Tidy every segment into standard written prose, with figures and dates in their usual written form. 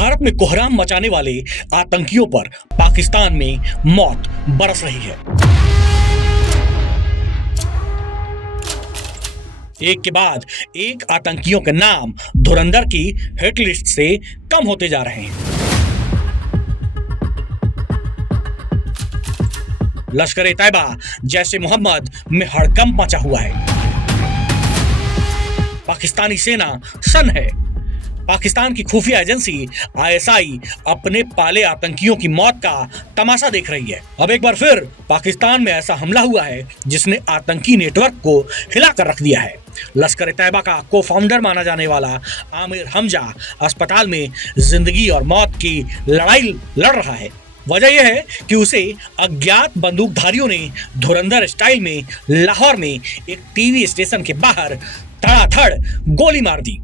भारत में कोहराम मचाने वाले आतंकियों पर पाकिस्तान में मौत बरस रही है। एक के बाद एक आतंकियों के नाम धुरंधर की हिट लिस्ट से कम होते जा रहे हैं। लश्कर-ए-तैयबा जैश ए मोहम्मद में हड़कंप मचा हुआ है। पाकिस्तानी सेना सन्न है। पाकिस्तान की खुफिया एजेंसी ISI अपने पाले आतंकियों की मौत का तमाशा देख रही है। अब एक बार फिर पाकिस्तान में ऐसा हमला हुआ है जिसने आतंकी नेटवर्क को हिलाकर रख दिया है। लश्कर-ए-तैयबा का को फाउंडर माना जाने वाला आमिर हमजा अस्पताल में जिंदगी और मौत की लड़ाई लड़ रहा है। वजह यह है कि उसे अज्ञात बंदूकधारियों ने धुरंधर स्टाइल में लाहौर में एक टीवी स्टेशन के बाहर धड़ाधड़ गोली मार दी।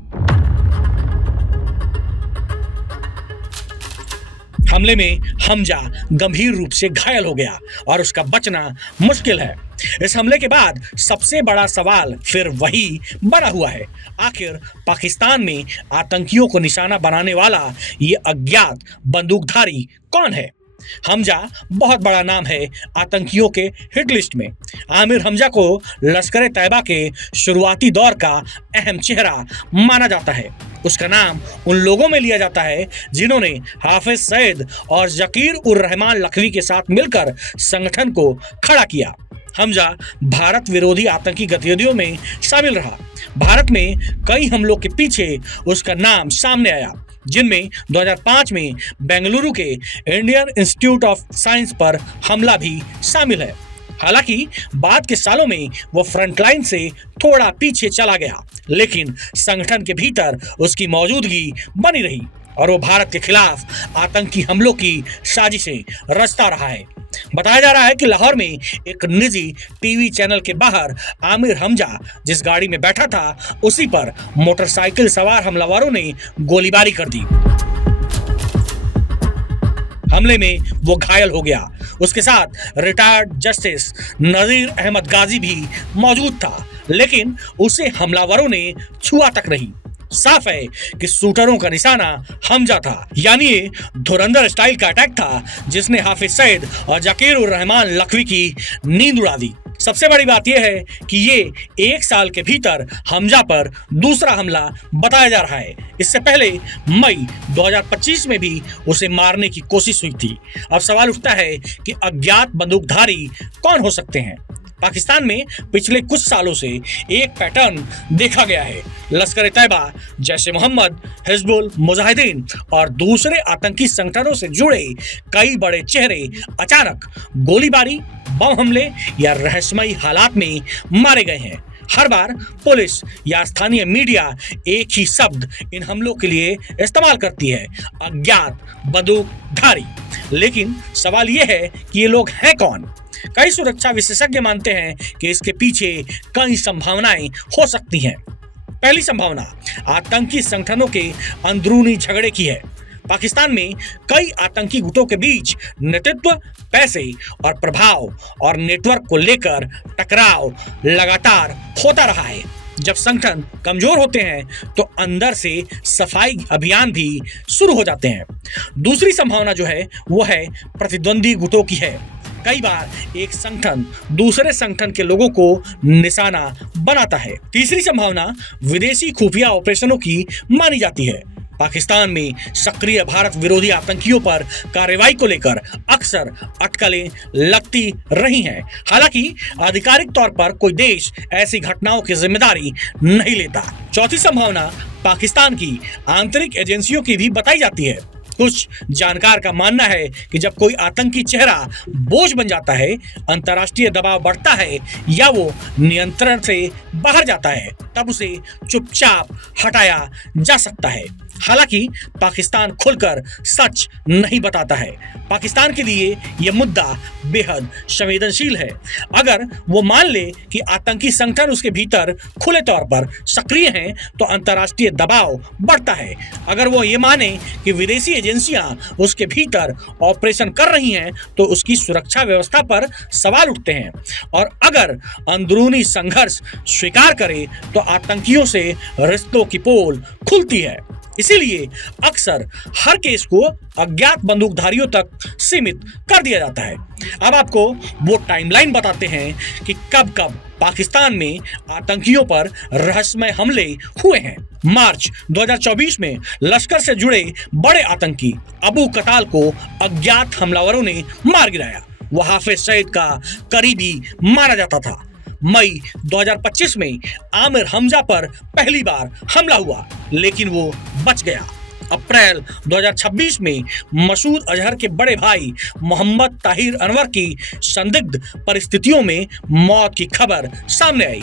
हमले में हमजा गंभीर रूप से घायल हो गया और उसका बचना मुश्किल है। इस हमले के बाद सबसे बड़ा सवाल फिर वही बना हुआ है, आखिर पाकिस्तान में आतंकियों को निशाना बनाने वाला ये अज्ञात बंदूकधारी कौन है? हमजा बहुत बड़ा नाम है आतंकियों के हिट लिस्ट में। आमिर हमजा को लश्कर-ए-तैयबा के शुरुआती दौर का अहम चेहरा माना जाता है। उसका नाम उन लोगों में लिया जाता है जिन्होंने हाफिज सईद और जकीर उर रहमान लखवी के साथ मिलकर संगठन को खड़ा किया। हमजा भारत विरोधी आतंकी गतिविधियों में शामिल रहा। भारत में कई हमलों के पीछे उसका नाम सामने आया, जिनमें 2005 में बेंगलुरु के इंडियन इंस्टीट्यूट ऑफ साइंस पर हमला भी शामिल है। हालांकि बाद के सालों में वो फ्रंटलाइन से थोड़ा पीछे चला गया, लेकिन संगठन के भीतर उसकी मौजूदगी बनी रही और वो भारत के खिलाफ आतंकी हमलों की साजिशें रचता रहा है। बताया जा रहा है कि लाहौर में एक निजी टीवी चैनल के बाहर आमिर हमजा जिस गाड़ी में बैठा था, उसी पर मोटरसाइकिल सवार हमलावरों ने गोलीबारी कर दी। हमले में वो घायल हो गया। उसके साथ रिटायर्ड जस्टिस नजीर अहमद गाजी भी मौजूद था, लेकिन उसे हमलावरों ने छुआ तक नहीं। साफ है कि शूटरों का निशाना हमजा था, यानी ये धुरंधर स्टाइल का अटैक था जिसने हाफिज सईद और जकीर उर रहमान लखवी की नींद उड़ा दी। सबसे बड़ी बात यह है कि ये एक साल के भीतर हमजा पर दूसरा हमला बताया जा रहा है। इससे पहले मई 2025 में भी उसे मारने की कोशिश हुई थी। अब सवाल उठता है कि अज्ञात बंदूकधारी कौन हो सकते हैं? पाकिस्तान में पिछले कुछ सालों से एक पैटर्न देखा गया है। लश्कर-ए-तैयबा, जैश ए मोहम्मद, हिजबुल मुजाहिदीन और दूसरे आतंकी संगठनों से जुड़े कई बड़े चेहरे अचानक गोलीबारी, बम हमले या रहस्यमयी हालात में मारे गए हैं। हर बार पुलिस या स्थानीय मीडिया एक ही शब्द इन हमलों के लिए इस्तेमाल करती है, अज्ञात बंदूकधारी। लेकिन सवाल यह है कि ये लोग हैं कौन? कई सुरक्षा विशेषज्ञ मानते हैं कि इसके पीछे कई संभावनाएं हो सकती हैं। पहली संभावना आतंकी संगठनों के अंदरूनी झगड़े की है। पाकिस्तान में कई आतंकी गुटों के बीच नेतृत्व, पैसे और प्रभाव और नेटवर्क को लेकर टकराव लगातार होता रहा है। जब संगठन कमजोर होते हैं तो अंदर से सफाई अभियान भी शुरू हो जाते हैं। दूसरी संभावना जो है वो है प्रतिद्वंदी गुटों की है। कई बार एक संगठन दूसरे संगठन के लोगों को निशाना बनाता है। तीसरी संभावना विदेशी खुफिया ऑपरेशनों की मानी जाती है। पाकिस्तान में सक्रिय भारत विरोधी आतंकियों पर कार्रवाई को लेकर अक्सर अटकलें लगती रही हैं। हालांकि आधिकारिक तौर पर कोई देश ऐसी घटनाओं की जिम्मेदारी नहीं लेता। चौथी संभावना पाकिस्तान की आंतरिक एजेंसियों की भी बताई जाती है। कुछ जानकार का मानना है कि जब कोई आतंकी चेहरा बोझ बन जाता है, अंतर्राष्ट्रीय दबाव बढ़ता है या वो नियंत्रण से बाहर जाता है, तब उसे चुपचाप हटाया जा सकता है। हालांकि पाकिस्तान खुलकर सच नहीं बताता है। पाकिस्तान के लिए यह मुद्दा बेहद संवेदनशील है। अगर वो मान ले कि आतंकी संगठन उसके भीतर खुले तौर पर सक्रिय हैं, तो अंतर्राष्ट्रीय दबाव बढ़ता है। अगर वो ये माने कि विदेशी एजेंसियां उसके भीतर ऑपरेशन कर रही हैं, तो उसकी सुरक्षा व्यवस्था पर सवाल उठते हैं। और अगर अंदरूनी संघर्ष स्वीकार करे तो आतंकियों से रिश्तों की पोल खुलती है। इसीलिए अक्सर हर केस को अज्ञात बंदूकधारियों तक सीमित कर दिया जाता है। अब आपको वो टाइमलाइन बताते हैं कि कब कब पाकिस्तान में आतंकियों पर रहस्यमय हमले हुए हैं। मार्च 2024 में लश्कर से जुड़े बड़े आतंकी अबू कताल को अज्ञात हमलावरों ने मार गिराया। वो हाफिज सईद का करीबी माना जाता था। मई 2025 में आमिर हमजा पर पहली बार हमला हुआ, लेकिन वो बच गया। अप्रैल 2026 में मसूद अजहर के बड़े भाई मोहम्मद ताहिर अनवर की संदिग्ध परिस्थितियों में मौत की खबर सामने आई।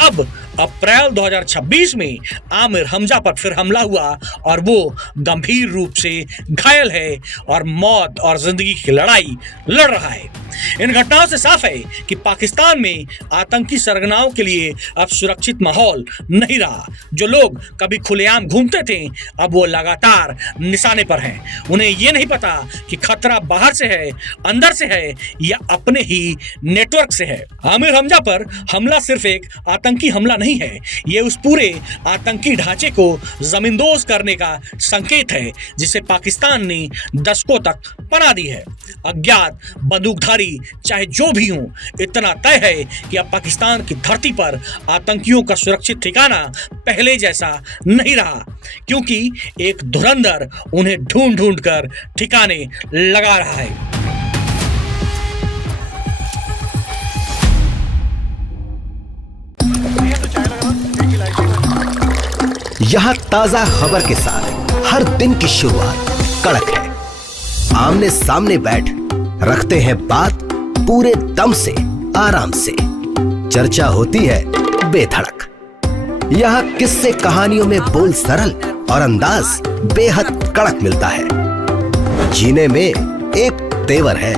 अब अप्रैल 2026 में आमिर हमजा पर फिर हमला हुआ और वो गंभीर रूप से घायल है और मौत और जिंदगी की लड़ाई लड़ रहा है। इन घटनाओं से साफ है कि पाकिस्तान में आतंकी सरगनाओं के लिए अब सुरक्षित माहौल नहीं रहा। जो लोग कभी खुलेआम घूमते थे, अब वो लगातार निशाने पर हैं। उन्हें ये नहीं पता कि खतरा बाहर से है, अंदर से है या अपने ही नेटवर्क से है। आमिर हमजा पर हमला सिर्फ एक आतंकी हमला नहीं है, ये उस पूरे आतंकी ढांचे को जमींदोज करने का संकेत है जिसे पाकिस्तान ने दशकों तक पना दी है। अज्ञात बंदूकधारी चाहे जो भी हों, इतना तय है कि अब पाकिस्तान की धरती पर आतंकियों का सुरक्षित ठिकाना पहले जैसा नहीं रहा, क्योंकि एक धुरंधर उन्हें ढूंढ ढूंढ कर ठिकाने लगा रहा है। यहाँ ताजा खबर के साथ हर दिन की शुरुआत कड़क है। आमने सामने बैठ रखते हैं बात पूरे दम से, आराम से। चर्चा होती है बेधड़क। यहाँ किस्से कहानियों में बोल सरल और अंदाज बेहद कड़क मिलता है। जीने में एक तेवर है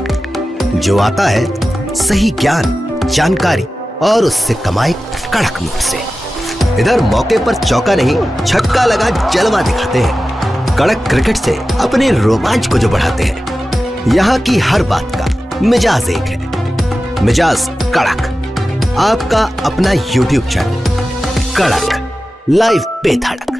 जो आता है सही ज्ञान, जानकारी और उससे कमाई कड़क नोट से। इधर मौके पर चौका नहीं, छक्का लगा जलवा दिखाते हैं। कड़क क्रिकेट से अपने रोमांच को जो बढ़ाते हैं। यहाँ की हर बात का मिजाज एक है, मिजाज कड़क। आपका अपना YouTube चैनल कड़क लाइव बेधड़क।